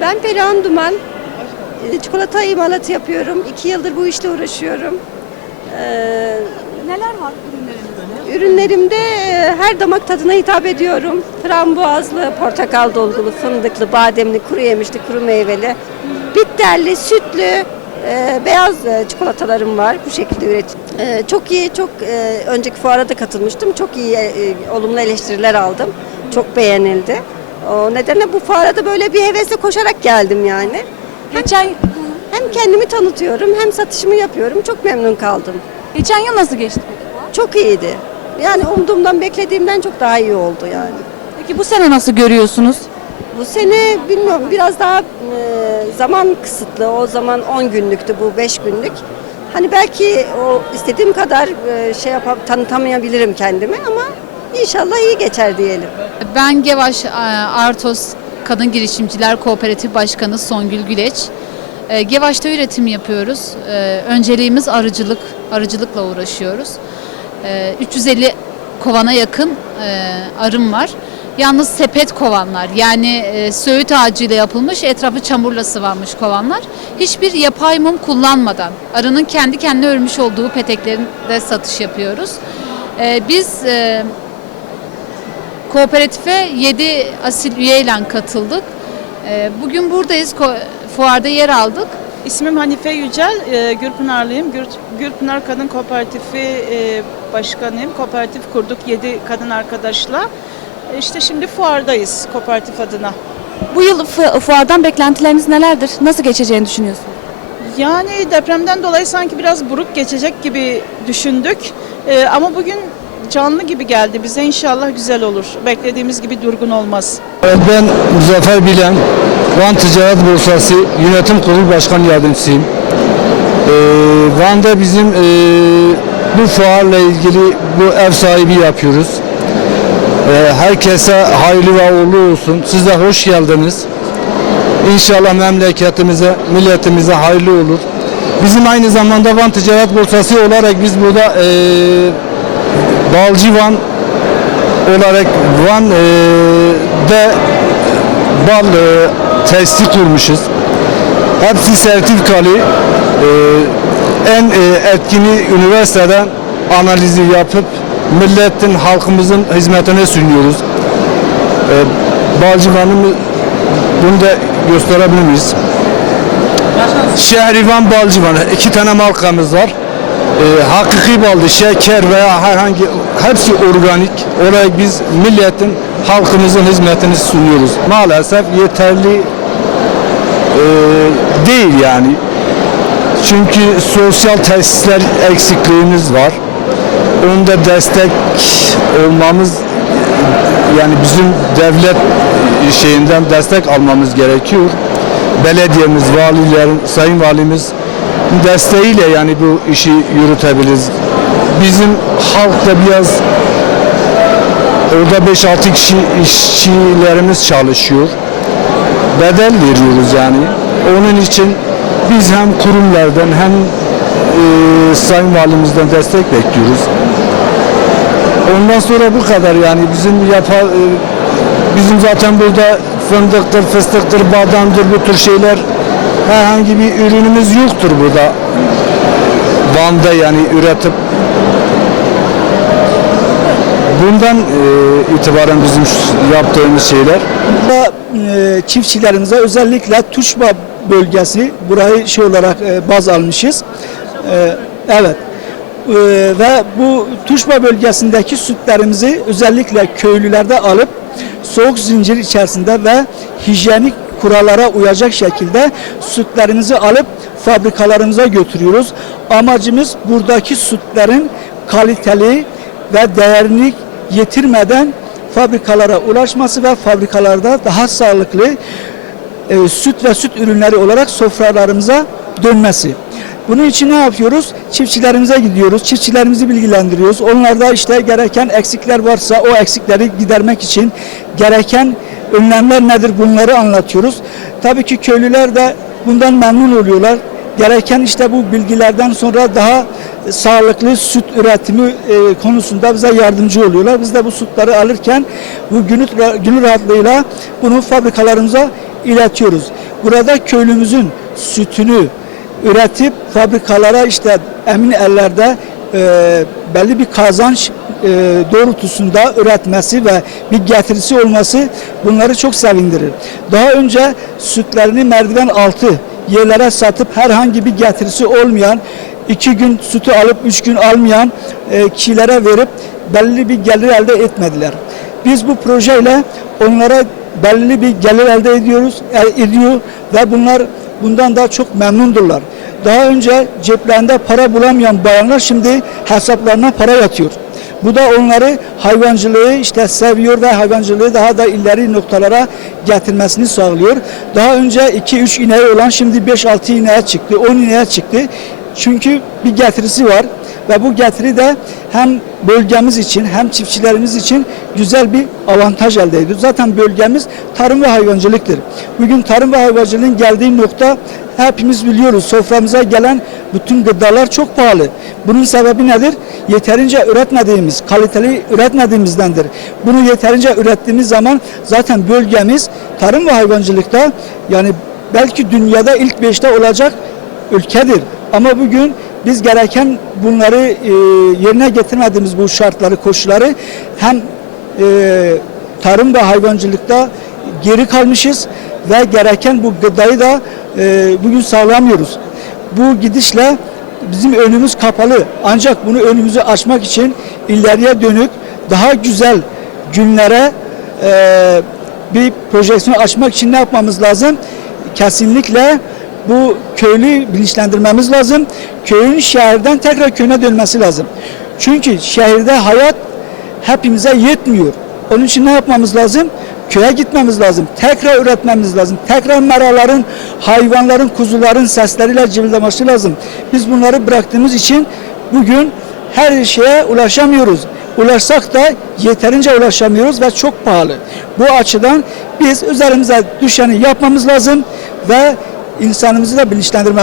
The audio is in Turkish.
Ben Perihan Duman. Ee, Çikolata imalatı yapıyorum. İki yıldır bu işle uğraşıyorum. Ee, Neler var ürünlerinizde? Ürünlerimde e, her damak tadına hitap ediyorum. Frambuazlı, portakal dolgulu, fındıklı, bademli, kuru yemişli, kuru meyveli, bitterli, sütlü, e, beyaz e, çikolatalarım var. Bu şekilde üret. E, çok iyi, çok e, önceki fuara da katılmıştım. Çok iyi, e, olumlu eleştiriler aldım. Çok beğenildi. O nedenle bu fuara da böyle bir hevesle koşarak geldim yani. Geçen Hem kendimi tanıtıyorum hem satışımı yapıyorum. Çok memnun kaldım. geçen yıl nasıl geçti? Çok iyiydi. Yani umduğumdan, beklediğimden çok daha iyi oldu yani. Peki bu sene nasıl görüyorsunuz? Bu sene bilmiyorum biraz daha e, zaman kısıtlı. O zaman 10 günlüktü bu 5 günlük. Hani belki o istediğim kadar e, şey yapıp tanıtamayabilirim kendimi ama inşallah iyi geçer diyelim. Ben Gevaş e, Artos Kadın Girişimciler Kooperatif Başkanı Songül Güleç. E, Gevaş'ta üretim yapıyoruz. E, Önceliğimiz arıcılık, arıcılıkla uğraşıyoruz. E, 350 kovana yakın arım var. Yalnız sepet kovanlar yani söğüt ağacıyla yapılmış etrafı çamurla sıvanmış kovanlar. Hiçbir yapay mum kullanmadan arının kendi kendine örmüş olduğu peteklerinde satış yapıyoruz. Biz Kooperatife 7 asil üyeyle katıldık. Ee, Bugün buradayız, fuarda yer aldık. İsmim Hanife Yücel, e, Gürpınarlıyım. Gür, Gürpınar Kadın Kooperatifi e, başkanıyım. Kooperatif kurduk 7 kadın arkadaşla. İşte şimdi fuardayız kooperatif adına. Bu yıl fu- fuardan beklentileriniz nelerdir? Nasıl geçeceğini düşünüyorsunuz? Yani depremden dolayı sanki biraz buruk geçecek gibi düşündük. E, ama bugün canlı gibi geldi bize. İnşallah güzel olur. Beklediğimiz gibi durgun olmaz. Ben Muzaffer Bilen, Van Ticaret Borsası Yönetim Kurulu Başkan Yardımcısıyım. Ee, Van'da bizim e, bu fuarla ilgili bu ev sahibi yapıyoruz. Ee, herkese hayırlı ve uğurlu olsun. Siz de hoş geldiniz. İnşallah memleketimize, milletimize hayırlı olur. Bizim aynı zamanda Van Ticaret Borsası olarak biz burada e, Balcı Van olarak Van'da bal e, tesisi kurmuşuz. Hepsi sertifikalı. E, en e, etkili üniversiteden analizi yapıp milletin, halkımızın hizmetine sunuyoruz. E, Balcı Van'ı bunu da gösterebilir miyiz? Şehrivan Balcıvan iki tane markamız var. Ee, hakiki baldı, şeker veya herhangi hepsi organik olarak biz milletin halkımızın hizmetini sunuyoruz. Maalesef yeterli e, değil yani. Çünkü sosyal tesisler eksikliğimiz var. Onda destek olmamız yani bizim devlet şeyinden destek almamız gerekiyor. Belediyemiz, valilerin, sayın valimiz desteğiyle yani bu işi yürütebiliriz. Bizim halk da biraz orada 5-6 kişi işçilerimiz çalışıyor. Bedel veriyoruz yani. Onun için biz hem kurumlardan hem e, sayın valimizden destek bekliyoruz. Ondan sonra bu kadar yani bizim yapa, e, bizim zaten burada fındıktır, fıstıktır, bademdir bu tür şeyler herhangi bir ürünümüz yoktur burada. Van'da yani üretip bundan e, itibaren bizim yaptığımız şeyler Burada e, çiftçilerimize özellikle Tuşba bölgesi burayı şey olarak e, baz almışız. E, evet. E, ve bu Tuşba bölgesindeki sütlerimizi özellikle köylülerde alıp soğuk zincir içerisinde ve hijyenik kurallara uyacak şekilde sütlerimizi alıp fabrikalarımıza götürüyoruz. Amacımız buradaki sütlerin kaliteli ve değerini yitirmeden fabrikalara ulaşması ve fabrikalarda daha sağlıklı e, süt ve süt ürünleri olarak sofralarımıza dönmesi. Bunun için ne yapıyoruz? Çiftçilerimize gidiyoruz, çiftçilerimizi bilgilendiriyoruz. Onlarda işte gereken eksikler varsa o eksikleri gidermek için gereken önlemler nedir bunları anlatıyoruz. Tabii ki köylüler de bundan memnun oluyorlar. Gereken işte bu bilgilerden sonra daha sağlıklı süt üretimi e, konusunda bize yardımcı oluyorlar. Biz de bu sütleri alırken bu günü, günü rahatlığıyla bunu fabrikalarımıza iletiyoruz. burada köylümüzün sütünü üretip fabrikalara işte emin ellerde e, belli bir kazanç e, doğrultusunda üretmesi ve bir getirisi olması bunları çok sevindirir. Daha önce sütlerini merdiven altı yerlere satıp herhangi bir getirisi olmayan, iki gün sütü alıp üç gün almayan e, kişilere verip belli bir gelir elde etmediler. Biz bu projeyle onlara belirli bir gelir elde ediyoruz, e, ediyor ve bunlar bundan da çok memnundurlar. Daha önce ceplerinde para bulamayan bayanlar şimdi hesaplarına para yatıyor. Bu da onları hayvancılığı işte seviyor ve hayvancılığı daha da ileri noktalara getirmesini sağlıyor. Daha önce 2-3 ineği olan şimdi 5-6 ineğe çıktı, 10 ineğe çıktı. Çünkü bir getirisi var ve bu getiri de hem bölgemiz için hem çiftçilerimiz için güzel bir avantaj elde ediyor. Zaten bölgemiz tarım ve hayvancılıktır. Bugün tarım ve hayvancılığın geldiği nokta hepimiz biliyoruz. Soframıza gelen bütün gıdalar çok pahalı. Bunun sebebi nedir? Yeterince üretmediğimiz, kaliteli üretmediğimizdendir. Bunu yeterince ürettiğimiz zaman zaten bölgemiz tarım ve hayvancılıkta yani belki dünyada ilk beşte olacak ülkedir. Ama bugün biz gereken bunları e, yerine getirmediğimiz bu şartları, koşulları hem e, tarım ve hayvancılıkta geri kalmışız ve gereken bu gıdayı da e, bugün sağlamıyoruz. Bu gidişle bizim önümüz kapalı. Ancak bunu önümüzü açmak için ileriye dönük daha güzel günlere e, bir projeksiyon açmak için ne yapmamız lazım? Kesinlikle bu köylü bilinçlendirmemiz lazım. Köyün şehirden tekrar köyüne dönmesi lazım. Çünkü şehirde hayat hepimize yetmiyor. Onun için ne yapmamız lazım? Köye gitmemiz lazım. Tekrar üretmemiz lazım. Tekrar meraların, hayvanların, kuzuların sesleriyle cıvıldaması lazım. Biz bunları bıraktığımız için bugün her şeye ulaşamıyoruz. Ulaşsak da yeterince ulaşamıyoruz ve çok pahalı. Bu açıdan biz üzerimize düşeni yapmamız lazım ve insanımızı da bilinçlendirmemiz